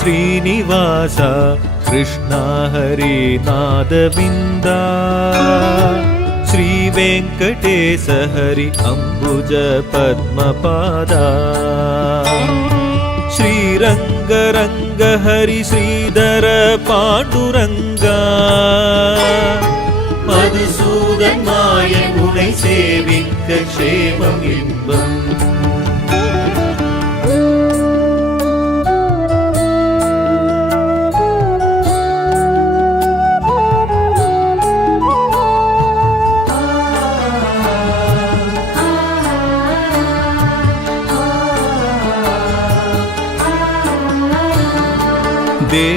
श्रीनिवास कृष्णा हरि नादविन्दा श्रीवेङ्कटेश हरि अम्बुज पद्मपादा श्रीरङ्गरङ्ग हरि श्रीधर पाण्डुरङ्गा मधुसूदन मायन उनै सेविक्क क्षेमम् इன்பம்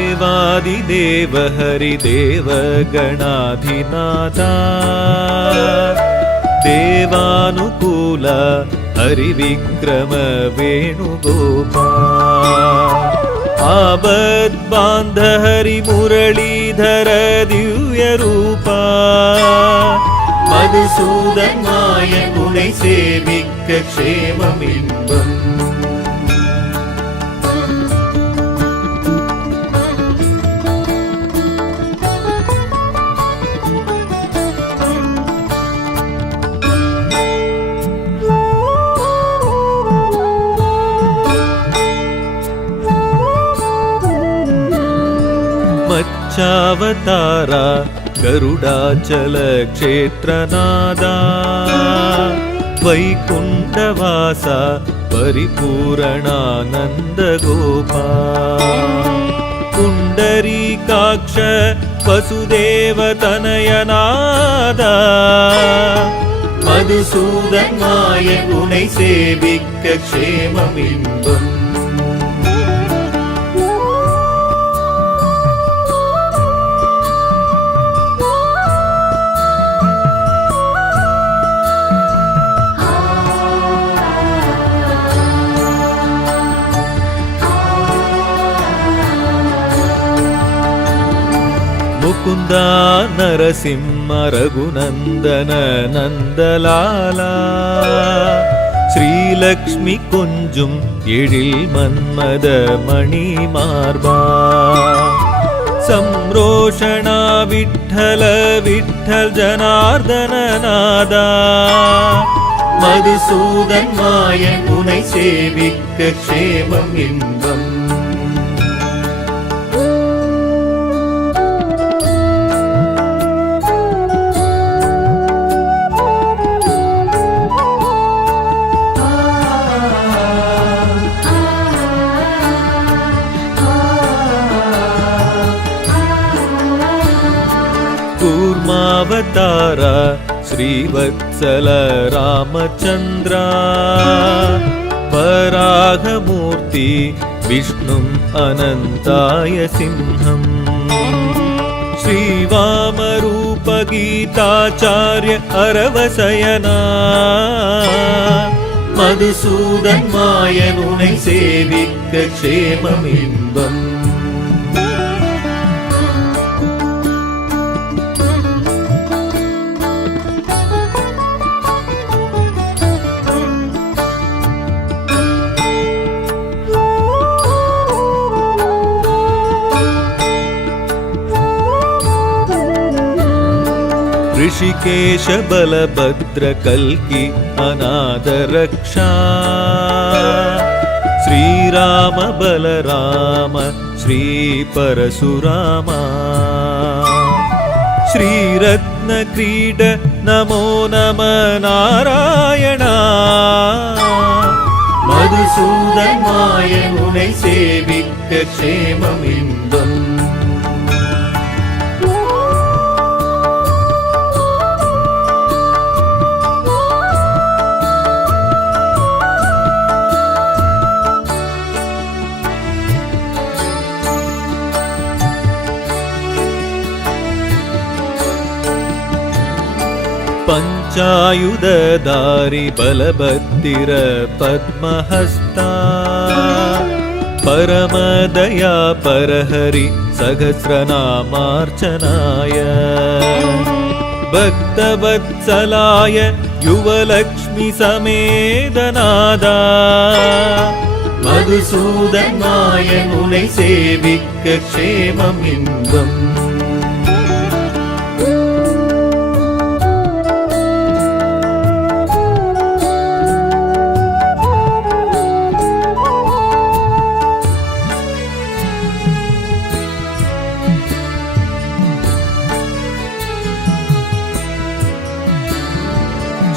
देवादिदेव हरिदेव गणाधिनाथा देवानुकूल हरिविक्रम वेणुगोपाल आबद्बान्ध हरिमुरलीधर दिव्यरूपा मधुसूदन मायन उनै सेविक्क क्षेमम् इன்பம் मच्चावतारा गरुडाचल क्षेत्रनादा वैकुण्ठवासा परिपूरणानन्द गोपाल पुण्डरीकाक्ष वसुदेव तनयनादा मधुसूदन मायन उनै सेविक्क क्षेमम् इன்பம் मुकुंदा नरसिंह रघुनंदन नंदलाला श्रीलक्ष्मी कुंजुम एழில் मन्मद मणिमार्बा संरोषणा विठ्ठल विठ्ठल जनार्दन नादा मधुसूदन मायन उनै सेविक्क क्षेमम् इன்பம் कूर्मावतारा श्रीवत्सल रामचंद्रा वराहमूर्ति विष्णुम् अनन्ताय सिंहम् श्रीवामरूप गीताचार्य अरवसयना मधुसूदन मायन उनै सेविक्क क्षेमम् इன்பம் ऋषिकेश बलभद्र कल्की अनाथ रक्षा श्रीराम बलराम श्री परशुरामा श्रीरत्न क्रीड नमो नमः नारायणा मधुसूदन मायन उनै सेविक्क क्षेमम् इன்பம் पंचायुधधारी बलभद्र पद्महस्ता परमदया परहरि सहस्रनामार्चनाय भक्तवत्सलाय युवलक्ष्मी समेतनादा மதுசூதன் மாயன் உனை சேவிக்க க்ஷேமம் இன்பம்.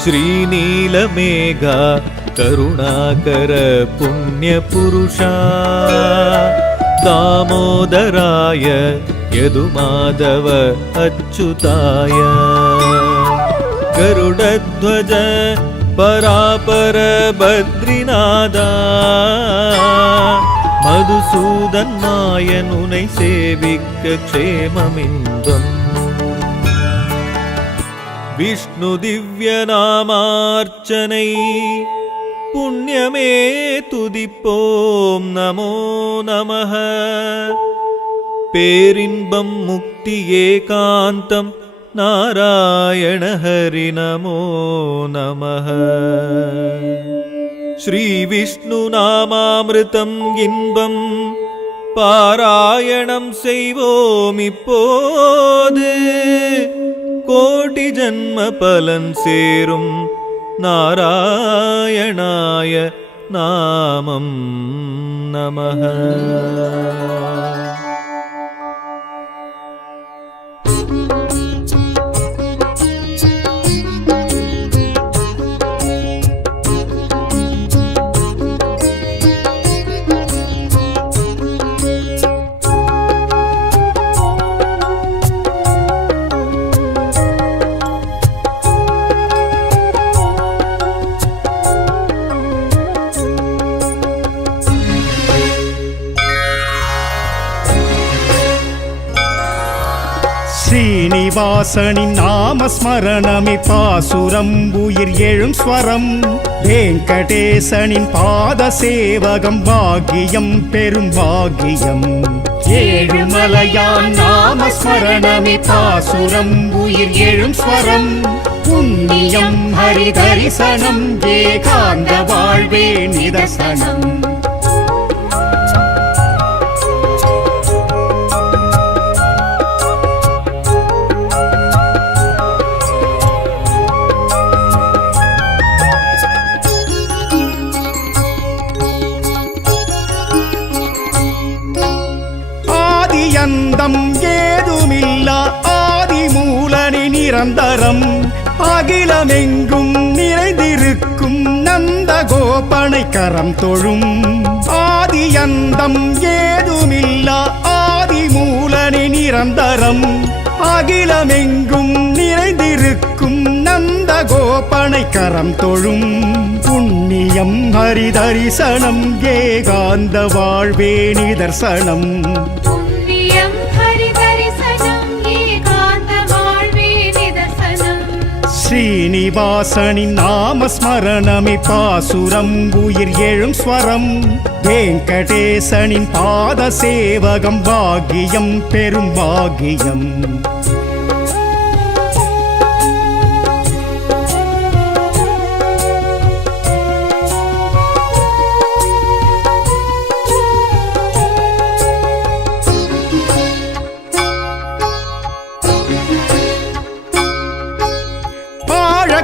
श्रीनीलमेघा करुणाकर पुण्यपुरुषा दामोदराय यदुमाधव अच्युताय गरुडध्वज परापर बद्रीनादा मधुसूदन मायन उनै सेविक्क क्षेममिन्दम्. विष्णु दिव्य नामार्चनै पुण्यमे तुदिप्पोम नमो नमः. पेरिன்பம் मुक्ति एकांतम नारायण हरि नमो नमः. श्री विष्णु नामामृतम इன்பம் பாராயணம் செய்வோம் இப்போது. கோடி ஜன்ம பலன் சேரும் நாராயணாய நாமம் நமஹ. ஸ்ரீனிவாசனின் நாமஸ்மரணமே பாசுரம் உயிர் எழும் ஸ்வரம். வெங்கடேசனின் பாத சேவகம் பாக்கியம் பெரும் பாக்கியம். ஏழுமலையான் நாமஸ்மரணமே பாசுரம் உயிர் எழும் ஸ்வரம். புண்ணியம் ஹரி தரிசனம் ஏகாந்த வாழ்வே நிதர்சனம். அந்தம் ஏதுமில்லா ஆதிமூலனி நிரந்தரம். அகிலமெங்கும் நிறைந்திருக்கும் நந்த கோபனை கரம் தொழும். ஆதி அந்தம் ஏதுமில்லா ஆதிமூலனி நிரந்தரம். அகிலமெங்கும் நிறைந்திருக்கும் நந்த கோபனை கரம் தொழும். புண்ணியம் ஹரி தரிசனம் ஏகாந்த வாழ்வே நிதர்சனம். ஸ்ரீனிவாசனின் நாமஸ்மரணமே பாசுரம் உயிர் எழும் ஸ்வரம். வெங்கடேசனின் பாத சேவகம் பாக்கியம் பெரும் பாக்கியம்.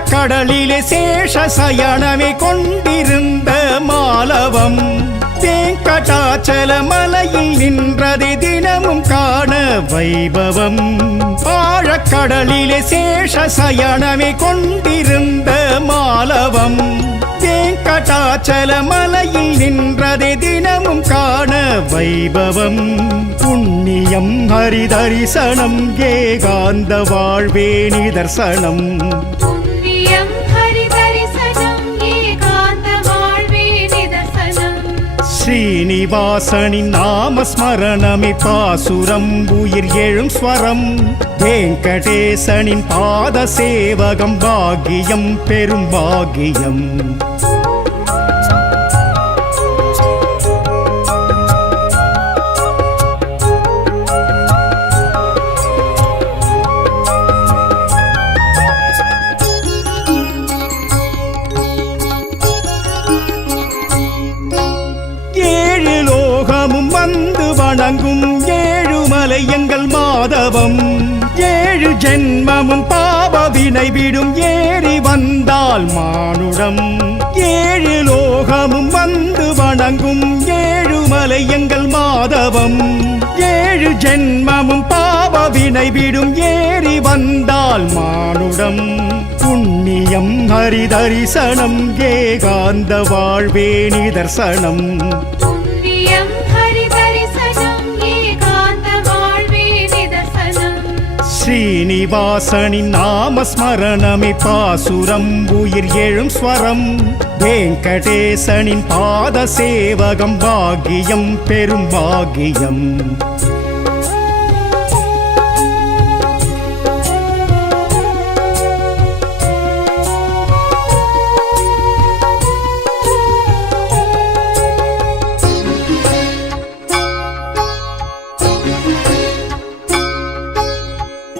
கடலிலே சேஷ சயனமே கொண்டிருந்த மாலவம். வெங்கடாச்சல மலையில் நின்றதை தினமும் காண வைபவம். ஆழக்கடலிலே சேஷ சயனமே கொண்டிருந்த மாலவம். வெங்கடாச்சல மலையில் நின்றதை தினமும் காண வைபவம். புண்ணியம் ஹரி தரிசனம் ஏகாந்த வாழ்வே நிதர்சனம். ஸ்ரீனிவாசனின் நாமஸ்மரணமே பாசுரம் உயிர் எழும் ஸ்வரம். வெங்கடேசனின் பாத சேவகம் பாக்கியம் பெரும் பாக்கியம். ஏழுமலை எங்கள் மாதவம். 7 ஜென்மமும் பாவ வினை விடும் ஏறி வந்தால் மானுடம். 7 லோகமும் வந்து வணங்கும் ஏழுமலை எங்கள் மாதவம். 7 ஜென்மமும் பாவ வினை விடும் ஏறி வந்தால் மானுடம். புண்ணியம் ஹரி தரிசனம் ஏகாந்த வாழ்வே நிதர்சனம். புண்ணியம் ஹரி தரிசனம் ஏகாந்த வாழ்வே நிதர்சனம். ஸ்ரீனிவாசனின் நாமஸ்மரணமே பாசுரம் உயிர் எழும் ஸ்வரம். வெங்கடேசனின் பாத சேவகம் பாக்கியம் பெரும் பாக்கியம்.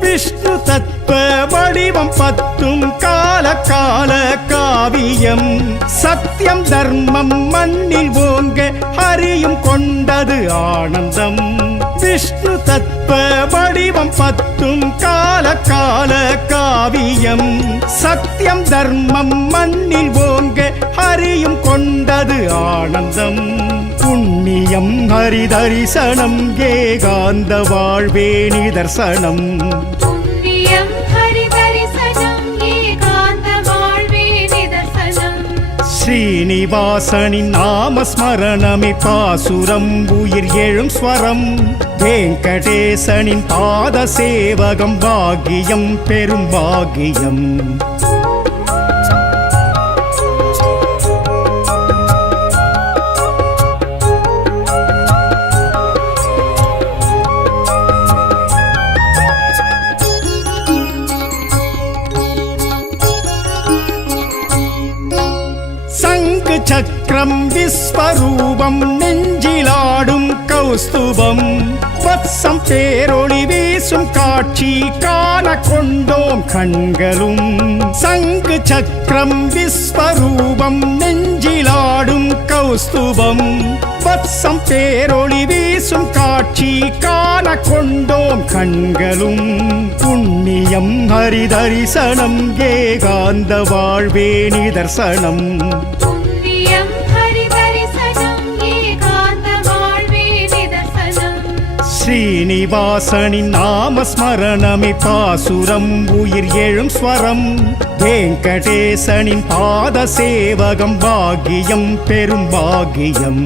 விஷ்ணு தத்துவ வடிவம் 10 கால கால காவியம். சத்தியம் தர்மம் மண்ணில் ஓங்க ஹரியும் கொண்டது ஆனந்தம். விஷ்ணு தத்துவ வடிவம் 10 கால கால காவியம். சத்தியம் தர்மம் மண்ணில் ஓங்க ஹரியும் கொண்டது ஆனந்தம். புண்ணியம் ஹரி தரிசனம் ஏகாந்த வாழ்வே நிதர்சனம். புண்ணியம் ஹரி தரிசனம் ஏகாந்த வாழ்வே நிதர்சனம். ஸ்ரீனிவாசனின் நாமஸ்மரணமே பாசுரம் உயிர் எழும் ஸ்வரம். வெங்கடேசனின் பாத சேவகம் பாக்கியம் பெரும் பாக்கியம். சங்கு சக்கரம் விஸ்வரூபம் நெஞ்சிலாடும் கௌஸ்துபம். வத்சம் பேரொளி வீசும் காட்சி காண கொண்டோம் கண்களும். சங்கு சக்கரம் விஸ்வரூபம் நெஞ்சிலாடும் கௌஸ்துபம். வத்சம் பேரொளி வீசும் காட்சி காண கொண்டோம் கண்களும். புண்ணியம் ஹரி தரிசனம் ஏகாந்த வாழ்வே நிதர்சனம். புண்ணியம் ஹரி தரிசனம் ஏகாந்த வாழ்வே நிதர்சனம். ஸ்ரீனிவாசனின் நாமஸ்மரணமே பாசுரம் உயிர் எழும் ஸ்வரம். வெங்கடேசனின் பாத சேவகம் பாக்கியம் பெரும் பாக்கியம்.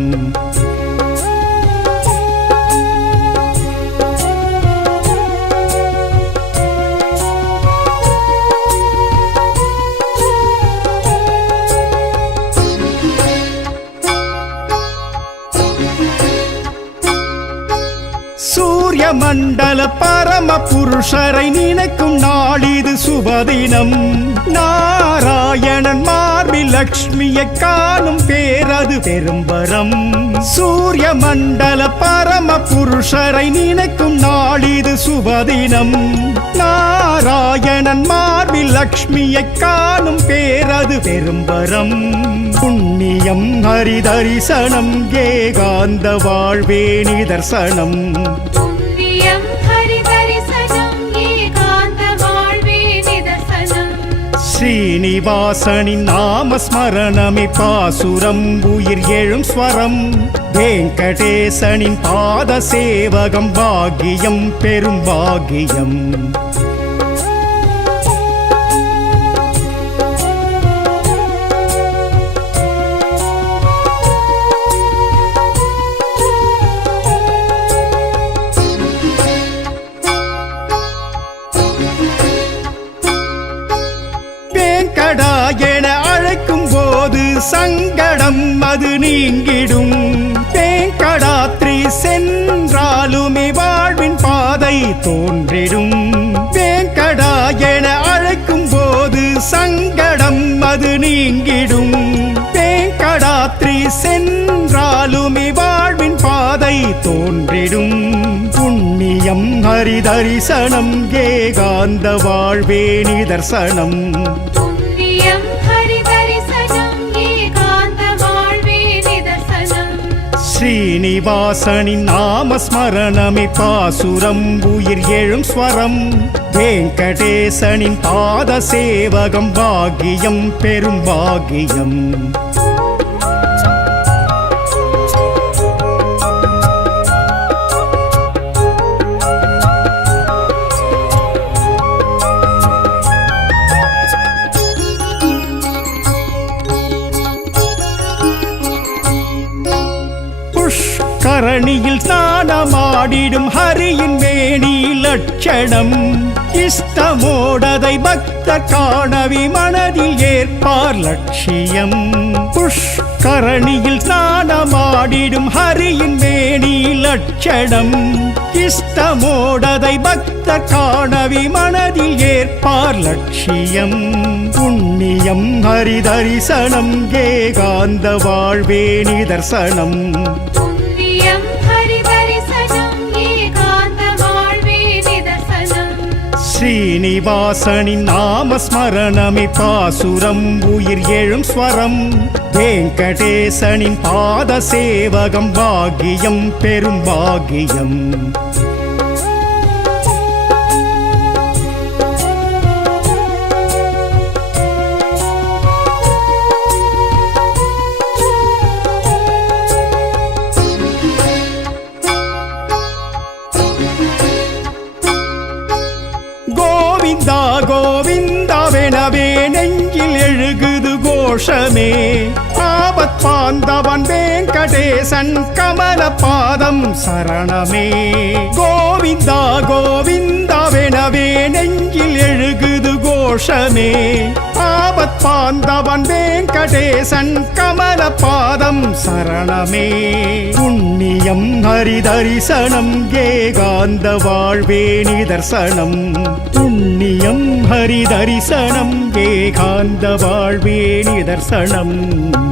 சூரிய மண்டல பரம புருஷரை நினைக்கும் நாளிது சுபதினம். நாராயணன் மார்பில் லக்ஷ்மியை காணும் பேரது பெரும்பரம். சூரிய மண்டல பரம புருஷரை நினைக்கும் நாளிது சுபதினம். நாராயணன் மார்பில் லக்ஷ்மியை காணும் பேரது பெரும்பரம். புண்ணியம் ஹரி தரிசனம் ஏகாந்த வாழ்வே நிதர்சனம். புண்ணியம் ஹரி தரிசனம் ஏகாந்த வாழ்வே நிதர்சனம். ஸ்ரீனிவாசனின் நாமஸ்மரணமே பாசுரம் உயிர் எழும் ஸ்வரம். வெங்கடேசனின் பாத சேவகம் பாக்கியம் பெரும் பாக்கியம். வேங்கடா என அழைக்கும் போது சங்கடம் அது நீங்கிடும். வேங்கடாத்ரி சென்றாலுமே வாழ்வின் பாதை தோன்றிடும். வேங்கடா என அழைக்கும் போது சங்கடம் அது நீங்கிடும். வேங்கடாத்ரி சென்றாலுமே வாழ்வின் பாதை தோன்றிடும். புண்ணியம் ஹரி தரிசனம் ஏகாந்த வாழ்வே நிதர்சனம். புண்ணியம் ஹரி தரிசனம் ஏகாந்த வாழ்வே நிதர்சனம். ஸ்ரீனிவாசனின் நாமஸ்மரணமே பாசுரம் உயிர் எழும் ஸ்வரம் வெங்கடேசனின் பாத சேவகம் பாக்கியம் பெரும் பாக்கியம் கரணியில் ஸ்நானமாடிடும் ஹரியின் மேனி லட்சணம் இஷ்டமோடதை பக்தர் காணவி மனதில் ஏற்பார் லட்சியம் புஷ்கரணியில் ஸ்நானமாடிடும் ஹரியின் மேனி லட்சணம் இஷ்டமோடதை பக்தர் காணவி மனதில் ஏற்பார் லட்சியம் புண்ணியம் ஹரி தரிசனம் ஏகாந்த வாழ்வே நிதர்சனம் ஸ்ரீனிவாசனின் நாமஸ்மரணமே பாசுரம் உயிர் எழும் ஸ்வரம் வெங்கடேசனின் பாத சேவகம் பாக்கியம் பெரும் பாக்கியம் கோவிந்தா கோவிந்தாவெனவே நெஞ்சில் எழுகுது கோஷமே ஆபத் பாந்தவன் வெங்கடேசன் கமல பாதம் சரணமே கோவிந்தா கோவிந்தாவெனவே நெஞ்சில் எழுகுது கோஷமே ஆபத் பாந்தவன் வெங்கடேசன் கமல பாதம் சரணமே புண்ணியம் ஹரி தரிசனம் ஏகாந்த வாழ்வே நிதர்சனம் புண்ணியம் ஹரி தரிசனம் ஏகாந்த வாழ்வே நிதர்சனம்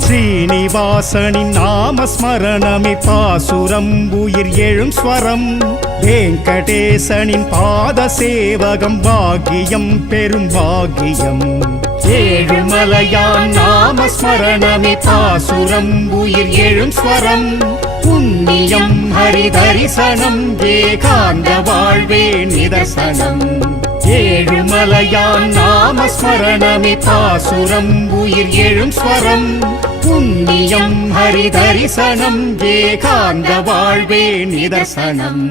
ஸ்ரீனிவாசனின் நாமஸ்மரணமே பாசுரம் உயிர் எழும் ஸ்வரம் வெங்கடேசனின் பாத சேவகம் பாக்கியம் பெரும் பாக்கியம் ஏழுமலையான் நாமஸ்மரணமே பாசுரம் உயிர் எழும் ஸ்வரம் புண்ணியம் ஹரி தரிசனம் ஏகாந்த வாழ்வே நிதர்சனம் ஏழுமலையான் நாமஸ்மரணமே பாசுரம் உயிர் எழும் ஸ்வரம் புண்ணியம் ஹரி தரிசனம் ஏகாந்த வாழ்வே நிதர்சனம்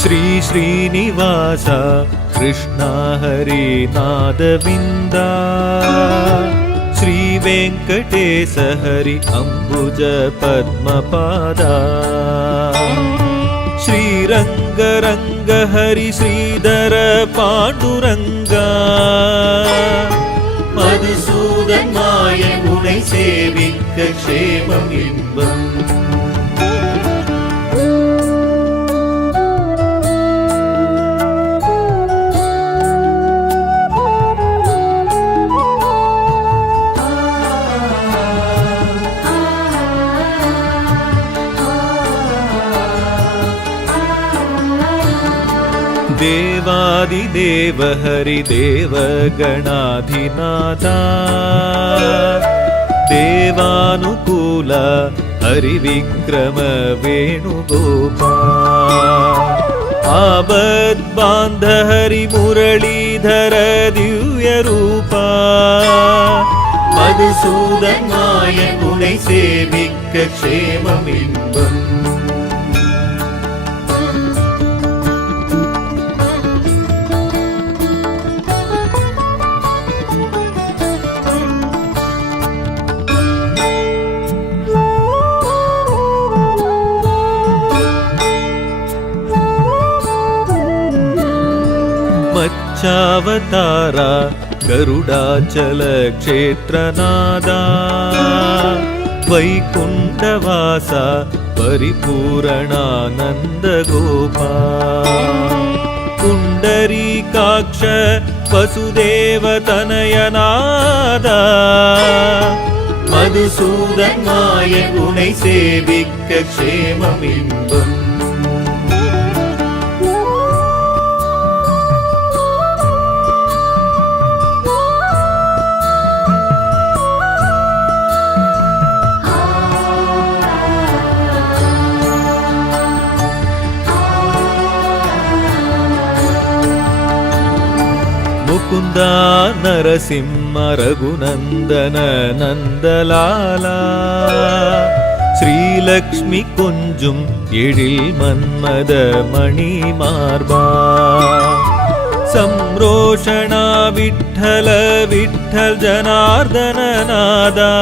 श्री श्रीनिवास कृष्णा हरि नादविन्दा श्री वेङ्कटेश हरि अम्बुज पद्मपादा श्रीरङ्ग रङ्ग हरि श्रीधर पाण्डुरङ्गा मधुसूदन नायक उनै सेविक्क क्षेमम् इन्बम् देवादिदेव हरिदेव गणाधिनाथा देवानुकूल हरिविक्रम वेणुगोपाल आबद्बान्ध हरिमुरलीधर दिव्यरूपा मधुसूदन नायक उनै सेविक्क क्षेमम् इन्बम् मच्चावतारा गरुडाचल क्षेत्रनादा वैकुण्ठवासा परिपूरणानन्द गोपा पुण्डरीकाक्ष वसुदेवतनयनादा मधुसूदनाय उनै सेविक्क क्षेममिன்பம் मुकुन्दा नरसिंह रघुनन्दन नन्दलाला श्रीलक्ष्मी कुञ्जुम एழில் मन्मद मणिमार्बा संरोषणा विठ्ठल विठ्ठल जनार्दन नादा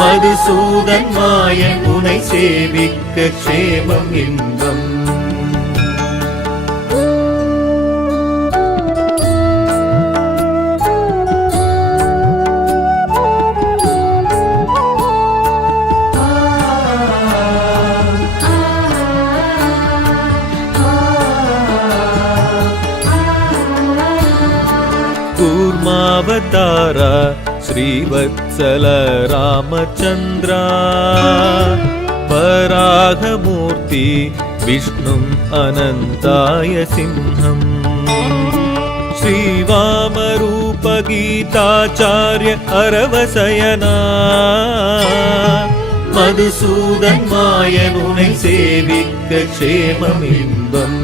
मधुसूदन मायन उनै सेविक्क क्षेमम् इன்பம் कूर्मावतारा श्रीवत्सल रामचन्द्रा वराहमूर्ति विष्णुम् अनन्ताय सिंहम् श्रीवामरूप गीताचार्य अरवसयना मधुसूदन मायन उनै सेविक्क क्षेममिன்பம்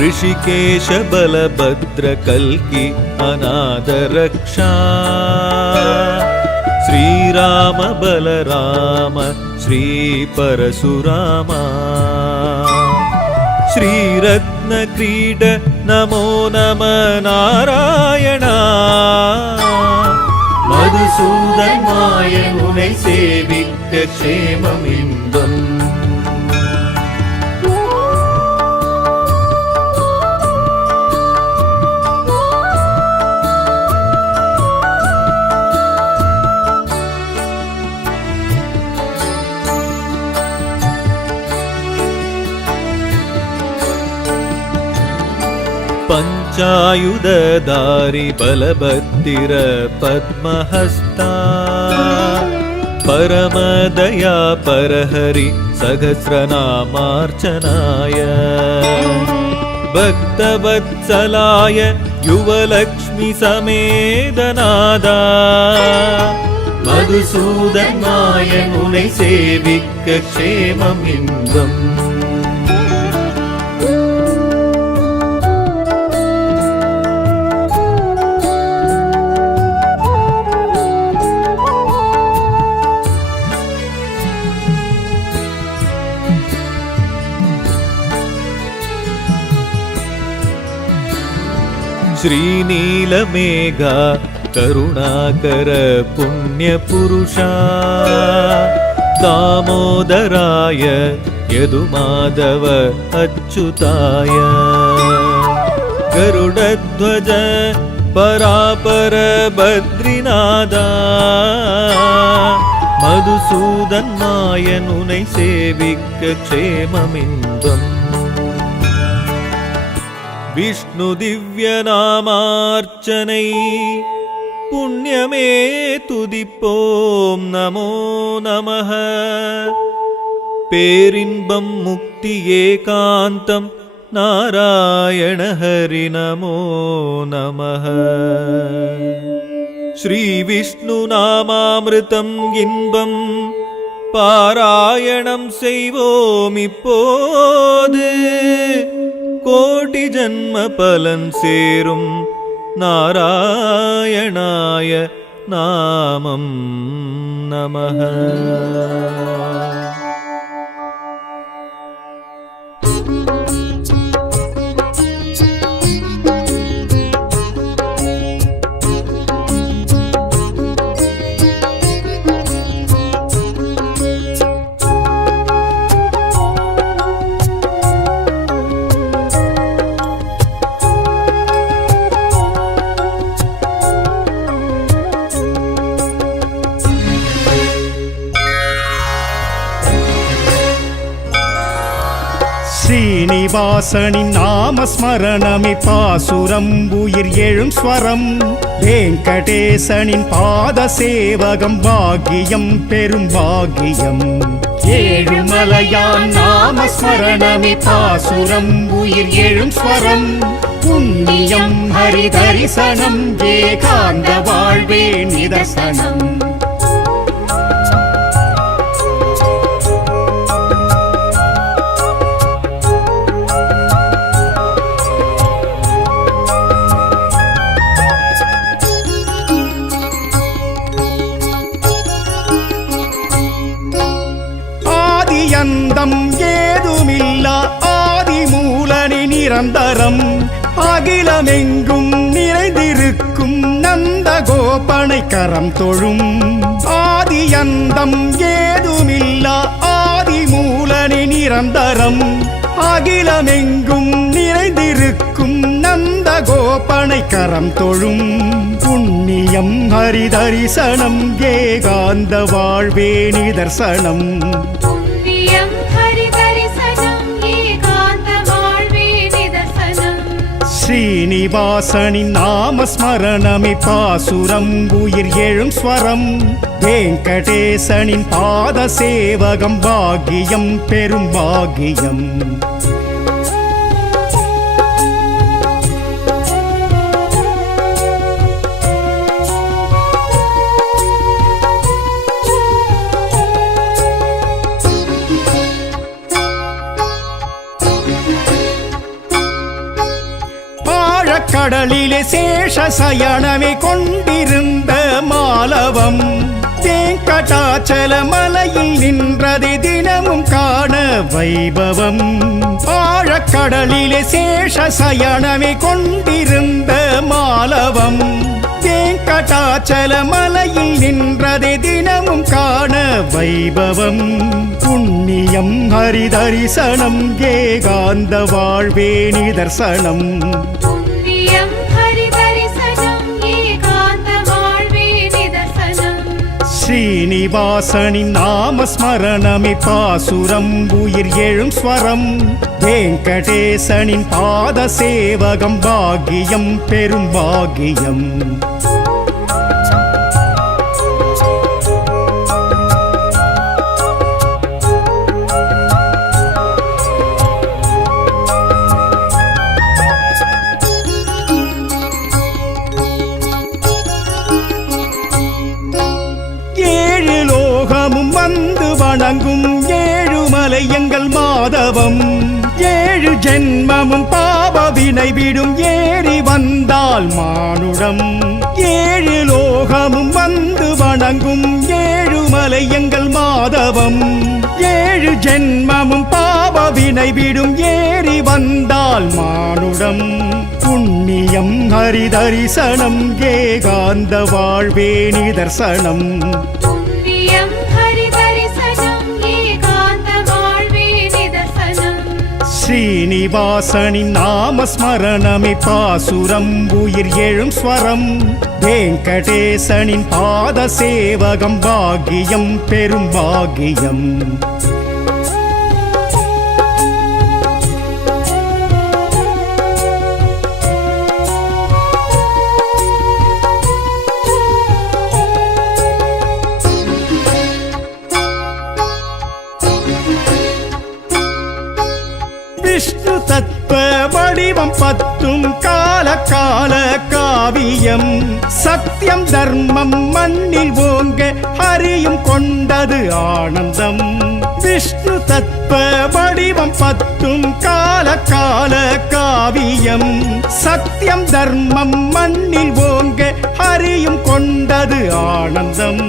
ऋषिकेश बलभद्र कल्कि अनाथ रक्षा श्रीराम बलराम श्री परशुरामा श्रीरत्न क्रीड नमो नमः नारायणा मधुसूदन मायन उनै सेविक्क क्षेममिன்பம் पंचायुधधारी बलभद्र पद्महस्ता परमदया परहरि सहस्रनामार्चनाय भक्तवत्सलाय युवलक्ष्मी समेदनादा मधुसूदन मायन उनै सेविक्क क्षेममिன்பம் श्रीनीलमेघा करुणाकर पुण्यपुरुषा दामोदराय यदुमाधव अच्युताय गरुडध्वज परापर बद्रीनादा मधुसूदन मायन उनै सेविक्क क्षेममिன்பம் विष्णु दिव्य नामार्चनै पुण्यमे तुदिप्पोम नमो नमः पेरिன்பம் मुक्ति एकांतम नारायण हरि नमो नमः श्री विष्णु नामामृतम इன்பம் பாராயணம் செய்வோம் இப்போது கோடி ஜன்ம பலன் சேரும் நாராயணாய நாமம் நமः ஸ்ரீனிவாசனின் நாமஸ்மரணமே பாசுரம் உயிர் எழும் ஸ்வரம் வெங்கடேசனின் பாத சேவகம் பாக்கியம் பெரும் பாக்கியம் ஏழுமலையான் நாமஸ்மரணமே பாசுரம் உயிர் எழும் ஸ்வரம் புண்ணியம் ஹரி தரிசனம் ஏகாந்த வாழ்வே நிதர்சனம் ஆதியந்தம் ஏதுமில்லா ஆதிமூலனி நிரந்தரம் அகிலமெங்கும் நிறைந்திருக்கும் நந்த கோபனை கரம் தொழும் ஆதியந்தம் ஏதுமில்லா ஆதிமூலனி நிரந்தரம் அகிலமெங்கும் நிறைந்திருக்கும் நந்த கோபனை கரம் தொழும் புண்ணியம் ஹரி தரிசனம் ஏகாந்த வாழ்வே நிதர்சனம் புண்ணியம் ஹரி தரிசனம் ஏகாந்த வாழ்வே நிதர்சனம் ஸ்ரீனிவாசனின் நாமஸ்மரணமே பாசுரம் உயிர் எழும் ஸ்வரம் வெங்கடேசனின் பாத சேவகம் பாக்கியம் பெரும் பாக்கியம் கடலிலே சேஷ சயனமே கொண்டிருந்த மாலவம் வெங்கடாச்சல மலையில் நின்றதை தினமும் காண வைபவம் ஆழக்கடலிலே சேஷ சயனமே கொண்டிருந்த மாலவம் வெங்கடாச்சல மலையில் நின்றதை தினமும் காண வைபவம் புண்ணியம் ஹரி தரிசனம் ஏகாந்த வாழ்வே நிதர்சனம் புண்ணியம் ஹரி தரிசனம் ஏகாந்த வாழ்வே நிதர்சனம் ஸ்ரீனிவாசனின் நாமஸ்மரணமே பாசுரம் உயிர் எழும் ஸ்வரம் வெங்கடேசனின் பாத சேவகம் பாக்கியம் பெரும் பாக்கியம் வந்து வணங்கும் ஏழுமலை எங்கள் மாதவம் ஏழு ஜென்மமும் பாவ வினை விடும் ஏறி வந்தால் மானுடம் ஏழு லோகமும் வந்து வணங்கும் ஏழுமலை எங்கள் மாதவம் ஏழு ஜென்மமும் பாவ வினை விடும் ஏறி வந்தால் மானுடம் புண்ணியம் ஹரி தரிசனம் ஏகாந்த வாழ்வே நிதர்சனம் புண்ணியம் ஹரி தரிசனம் ஏகாந்த வாழ்வே நிதர்சனம் ஸ்ரீனிவாசனின் நாமஸ்மரணமே பாசுரம் உயிர் எழும் ஸ்வரம் வெங்கடேசனின் பாத சேவகம் பாக்கியம் பெரும் பாக்கியம் விஷ்ணு தத்துவ வடிவம் பத்தும் கால கால காவியம் சத்தியம் தர்மம் மண்ணில் ஓங்க ஹரியும் கொண்டது ஆனந்தம் விஷ்ணு தத்துவ வடிவம் பத்தும் கால கால காவியம் சத்தியம் தர்மம் மண்ணில் ஓங்க ஹரியும் கொண்டது ஆனந்தம்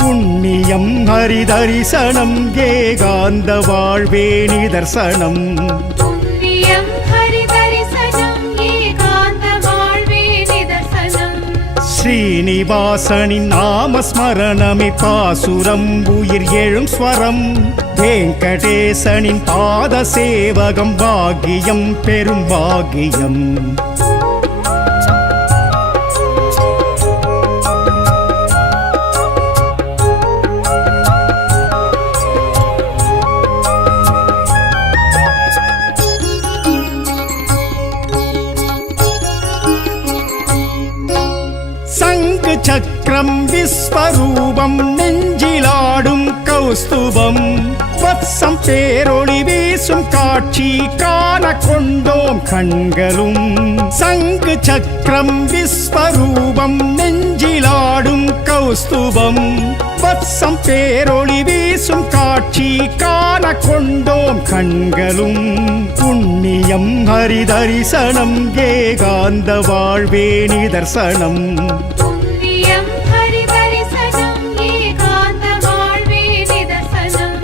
புண்ணியம் ஹரி தரிசனம் ஏகாந்த வாழ்வே நிதர்சனம் புண்ணியம் ஹரி தரிசனம் ஏகாந்த வாழ்வே நிதர்சனம் ஸ்ரீனிவாசனின் நாமஸ்மரணமே பாசுரம் உயிர் எழும் ஸ்வரம் வெங்கடேசனின் பாத சேவகம் பாக்கியம் பெரும் பாக்கியம் சக்கரம் விஸ்வரூபம் நெஞ்சிலாடும் கௌஸ்துபம் வத்சம் பேரொளி வீசும் காட்சி காண கொண்டோம் கண்களும் சங்கு சக்கரம் விஸ்வரூபம் நெஞ்சிலாடும் கௌஸ்துபம் வத்சம் பேரொளி வீசும் காட்சி காண கொண்டோம் கண்களும் புண்ணியம் ஹரிதரிசனம் ஏகாந்த வாழ்வே நிதர்சனம் புண்ணியம் ஹரிதரிசனம் ஏகாந்த வாழ்வே நிதர்சனம்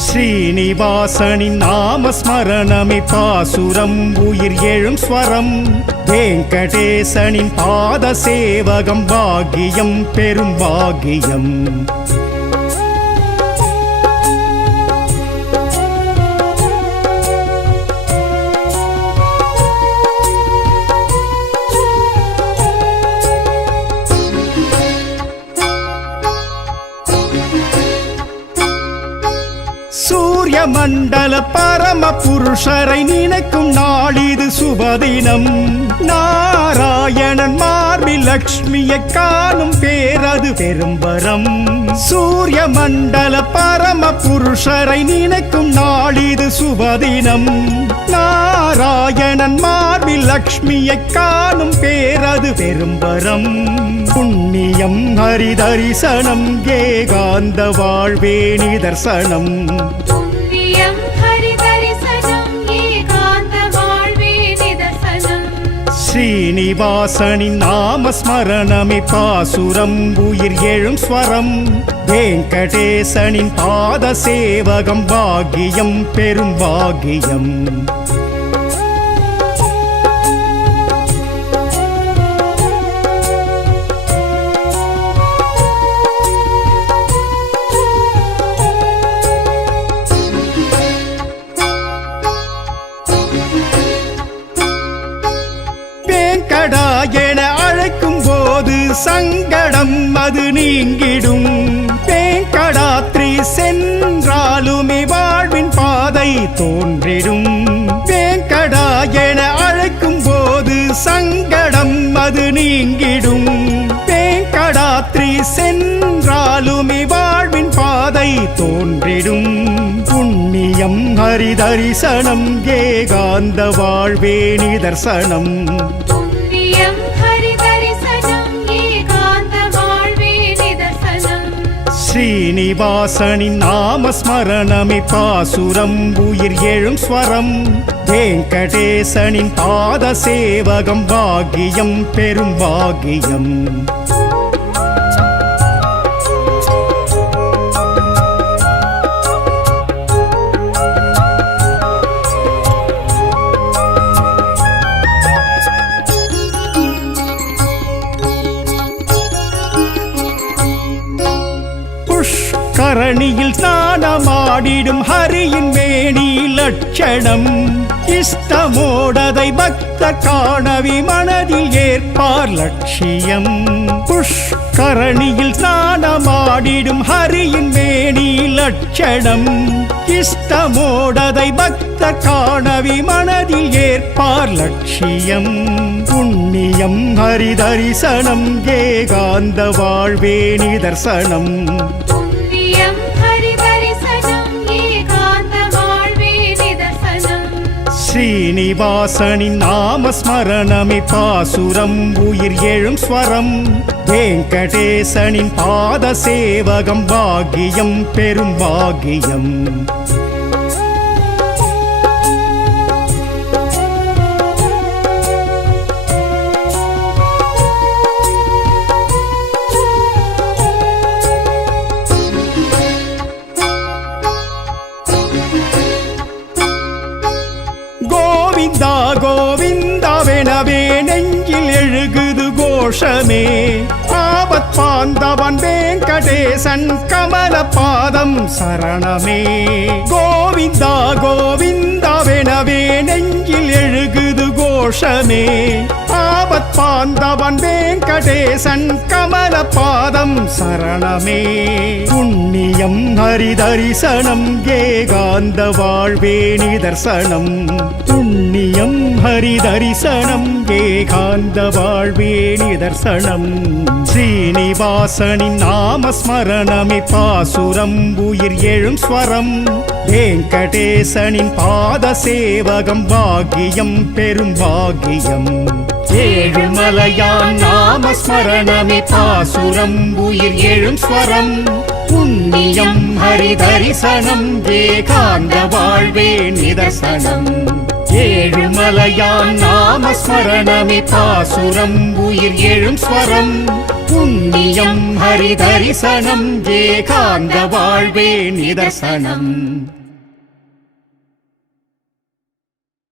ஸ்ரீனிவாசனின் நாமஸ்மரணமே பாசுரம் உயிர் எழும் ஸ்வரம் வெங்கடேசனின் பாத சேவகம் பாக்கியம் பெரும் பாக்கியம் சூரிய மண்டல பரம புருஷரை நினைக்கும் நாளிது சுபதினம் நாராயணன் மார்பில் லக்ஷ்மியை காணும் பேரது பெரும்பரம் சூரிய மண்டல பரம புருஷரை நினைக்கும் நாளிது சுபதினம் நாராயணன் மார்பில் லக்ஷ்மியை காணும் பேரது பெரும்பரம் புண்ணியம் ஹரிதரிசனம் ஏகாந்த வாழ்வே நிதர்சனம் புண்ணியம் ஹரிதரிசனம் ஏகாந்த வாழ்வே நிதர்சனம் ஸ்ரீனிவாசனின் நாமஸ்மரணமே பாசுரம் உயிர் எழும் ஸ்வரம் வெங்கடேசனின் பாத சேவகம் பாக்கியம் பெரும் பாக்கியம் என அழைக்கும் போது சங்கடம் அது நீங்கிடும் வேங்கடாத்ரி சென்றாலுமே வாழ்வின் பாதை தோன்றிடும் வேங்கடா என அழைக்கும் போது சங்கடம் அது நீங்கிடும் வேங்கடாத்ரி சென்றாலுமே வாழ்வின் பாதை தோன்றிடும் புண்ணியம் ஹரிதரிசனம் ஏகாந்த வாழ்வே நிதர்சனம் புண்ணியம் ஹரிதரிசனம் ஏகாந்த வாழ்வே நிதர்சனம் ஸ்ரீனிவாசனின் நாமஸ்மரணமே பாசுரம் உயிர் எழும் ஸ்வரம் வெங்கடேசனின் பாத சேவகம் பாக்கியம் பெரும் பாக்கியம் கரணியில் ஸ்நானமாடிடும் ஹரியின் மேனி லட்சணம் இஷ்டமோடதை பக்த காணவி மனதில் ஏற்பார் லட்சியம் புஷ்கரணியில் ஸ்நானமாடிடும் ஹரியின் மேனி லட்சணம் இஷ்டமோடதை பக்த காணவி மனதில் ஏற்பார் லட்சியம் புண்ணியம் ஹரிதரிசனம் ஏகாந்த வாழ்வே நிதர்சனம் புண்ணியம் ஹரிதரிசனம் ஏகாந்த வாழ்வே நிதர்சனம் ஸ்ரீனிவாசனின் நாமஸ்மரணமே பாசுரம் உயிர் எழும் ஸ்வரம் வெங்கடேசனின் பாத சேவகம் பாக்கியம் பெரும் பாக்கியம் கோவிந்தா கோவிந்தாவெனவே நெஞ்சில் எழுகுது கோஷமே ஆபத் பாந்தவன் வெங்கடேசன் கமல பாதம் சரணமே கோவிந்தா கோவிந்தாவெனவே நெஞ்சில் எழுகுது கோஷமே ஆபத் ஆபத் பாந்தவன் வெங்கடேசன் கமல பாதம் சரணமே புண்ணியம் ஹரிதரிசனம் ஏகாந்த வாழ்வே நிதர்சனம் புண்ணியம் ஹரிதரிசனம் ஏகாந்த வாழ்வே நிதர்சனம் ஸ்ரீனிவாசனின் நாமஸ்மரணமே பாசுரம் உயிர் எழும் ஸ்வரம் வெங்கடேசனின் பாத சேவகம் பாக்கியம் பெரும் பாக்கியம் ஏழுமலையான் நாமஸ்மரணமே பாசுரம் உயிர் எழும் ஸ்வரம் புண்ணியம் ஹரிதரிசனம் ஏகாந்த வாழ்வே நிதர்சனம் ஏழுமலையான் நாமஸ்மரணமே பாசுரம் உயிர் எழும் ஸ்வரம் புண்ணியம் ஹரிதரிசனம் ஏகாந்த வாழ்வே நிதர்சனம்